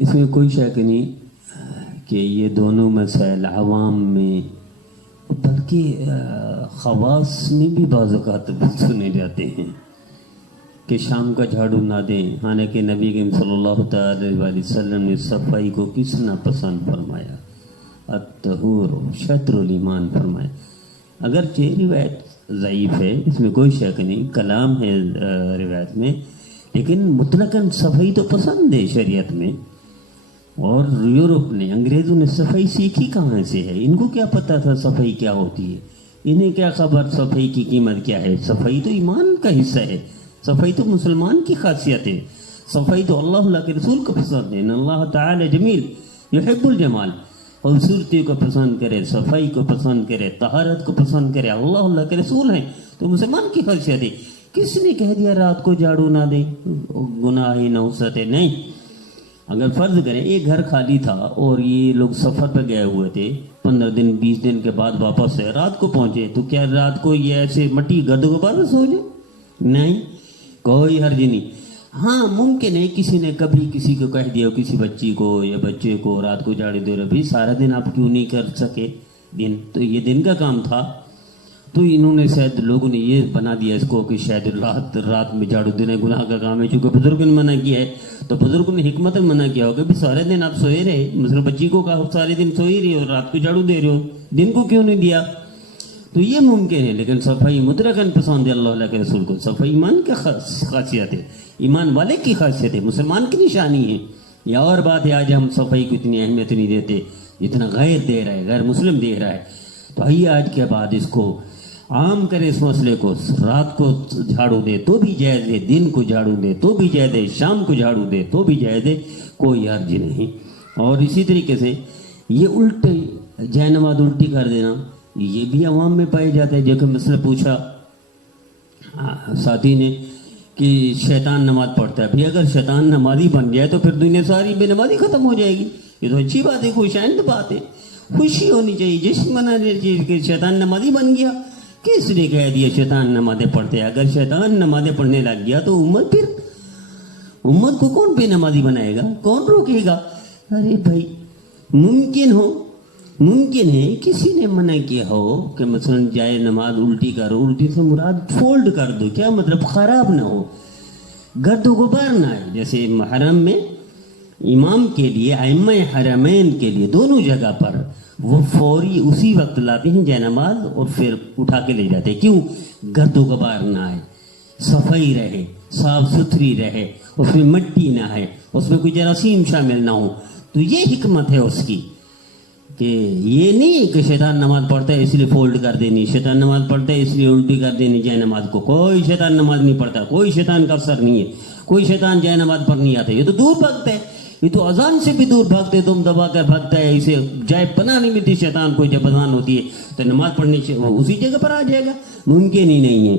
اس میں کوئی شک نہیں کہ یہ دونوں مسائل عوام میں بلکہ خواص میں بھی بعض اوقات سنے جاتے ہیں کہ شام کا جھاڑو نہ دیں، حالانکہ نبی کریم صلی اللہ تعالی علیہ وسلم نے صفائی کو کس نہ پسند فرمایا، الطہور شطر الایمان فرمایا۔ اگرچہ روایت ضعیف ہے، اس میں کوئی شک نہیں، کلام ہے روایت میں، لیکن مطلقاً صفائی تو پسند ہے شریعت میں۔ اور یورپ نے، انگریزوں نے صفائی سیکھی کہاں سے ہے؟ ان کو کیا پتہ تھا صفائی کیا ہوتی ہے؟ انہیں کیا خبر صفائی کی قیمت کیا ہے؟ صفائی تو ایمان کا حصہ ہے، صفائی تو مسلمان کی خاصیت ہے، صفائی تو اللہ کے رسول کو پسند ہے۔ ان اللہ تعالی جمیل یحب الجمال، خوبصورتی کو پسند کرے، صفائی کو پسند کرے، طہارت کو پسند کرے، اللہ کے رسول ہیں، تو مسلمان کی خاصیت ہے۔ کس نے کہہ دیا رات کو جھاڑو نہ دیں، گناہ ہی نوست ہے؟ نہیں۔ اگر فرض کریں ایک گھر خالی تھا اور یہ لوگ سفر پہ گئے ہوئے تھے، 15 دن 20 دن کے بعد واپس سے رات کو پہنچے، تو کیا رات کو یہ ایسے مٹی گرد غبار سو جائے؟ نہیں، کوئی حرج نہیں۔ ہاں ممکن ہے کسی نے کبھی کسی کو کہہ دیا، کسی بچی کو یا بچے کو رات کو جھاڑو دے رہے، بھی سارا دن آپ کیوں نہیں کر سکے؟ دن تو یہ دن کا کام تھا، تو انہوں نے شاید لوگوں نے یہ بنا دیا اس کو کہ شاید رات میں جھاڑو دینا گناہ کا کام ہے، چونکہ بزرگوں نے منع کیا ہے، تو بزرگوں نے حکمت منع کیا ہوگا بھی سارے دن آپ سوئے رہے، مثلا بچی کو کہا سارے دن سوئی رہے اور رات کو جھاڑو دے رہے ہو، دن کو کیوں نہیں دیا؟ تو یہ ممکن ہے، لیکن صفائی مطلقاً پسند ہے اللہ کے رسول کو۔ صفائی ایمان کی خاصیت ہے، ایمان والے کی خاصیت ہے، مسلمان کی نشانی ہے۔ یا اور بات ہے آج ہم صفائی کو اتنی اہمیت نہیں دیتے جتنا غیر دے رہا ہے، غیر مسلم دے رہا ہے۔ تو آئیے آج کے بعد اس کو عام کرے، اس مسئلے کو، رات کو جھاڑو دے تو بھی جائز ہے، دن کو جھاڑو دے تو بھی جائز ہے، شام کو جھاڑو دے تو بھی جائز ہے، کوئی حرج نہیں۔ اور اسی طریقے سے یہ الٹے جائے نماز الٹی کر دینا، یہ بھی عوام میں پائے جاتا ہے۔ جو کہ مسئلہ پوچھا ساتھی نے کہ شیطان نماز پڑھتا ہے، بھی اگر شیطان نمازی بن جائے تو پھر دنیا ساری بے نمازی ختم ہو جائے گی۔ یہ تو اچھی بات ہے، خوش آئند بات ہے، خوشی ہونی چاہیے، جشن منانا چاہیے کہ شیطان نمازی بن گیا۔ کس نے کہہ دیا شیطان نمازیں پڑھتے ہیں؟ اگر شیطان نمازیں پڑھنے لگ گیا تو امت کو کون بے نمازی بنائے گا؟ کون روکے گا؟ ارے بھائی ممکن ہے کسی نے منع کیا ہو کہ مثلا جائے نماز الٹی کرو، الٹی سے مراد فولڈ کر دو، کیا مطلب خراب نہ ہو، گرد و غبار نہ آئے۔ جیسے حرم میں امام کے لیے، ائمہ حرمین کے لیے دونوں جگہ پر وہ فوری اسی وقت لاتے ہیں جائے نماز اور پھر اٹھا کے لے جاتے ہیں۔ کیوں؟ گرد و غبار نہ آئے، صفائی رہے، صاف ستھری رہے، اس میں مٹی نہ ہے، اس میں کوئی جراثیم شامل نہ ہو۔ تو یہ حکمت ہے اس کی، کہ یہ نہیں کہ شیطان نماز پڑھتا ہے اس لیے فولڈ کر دینی، شیطان نماز پڑھتا ہے اس لیے الٹی کر دینی جائے نماز کو۔ کوئی شیطان نماز نہیں پڑھتا، کوئی شیطان کا اثر نہیں ہے، کوئی شیطان جائے نماز پر نہیں آتا، یہ تو دور بھاگتا ہے، یہ تو اذان سے بھی دور بھاگتے، تم دبا کر بھاگتا ہے، اسے جائے پناہ نہیں ملتی شیطان کو۔ جب اذان ہوتی ہے تو نماز پڑھنے اسی جگہ پر آ جائے گا، ممکن ہی نہیں ہے۔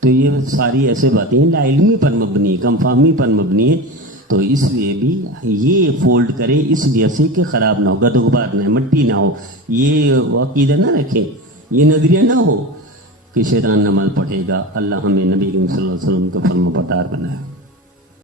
تو یہ ساری ایسے باتیں ہیں لا علمی پر مبنی، کم فہمی پر مبنی ہے۔ تو اس لیے بھی یہ فولڈ کرے اس لیے سے کہ خراب نہ ہو، گرد و غبار نہ ہو، مٹی نہ ہو، یہ عقیدہ نہ رکھیں، یہ نظریہ نہ ہو کہ شیطان نماز پڑھے گا۔ اللہ ہمیں نبی کریم صلی اللہ علیہ وسلم کا فرمان بردار بنائے۔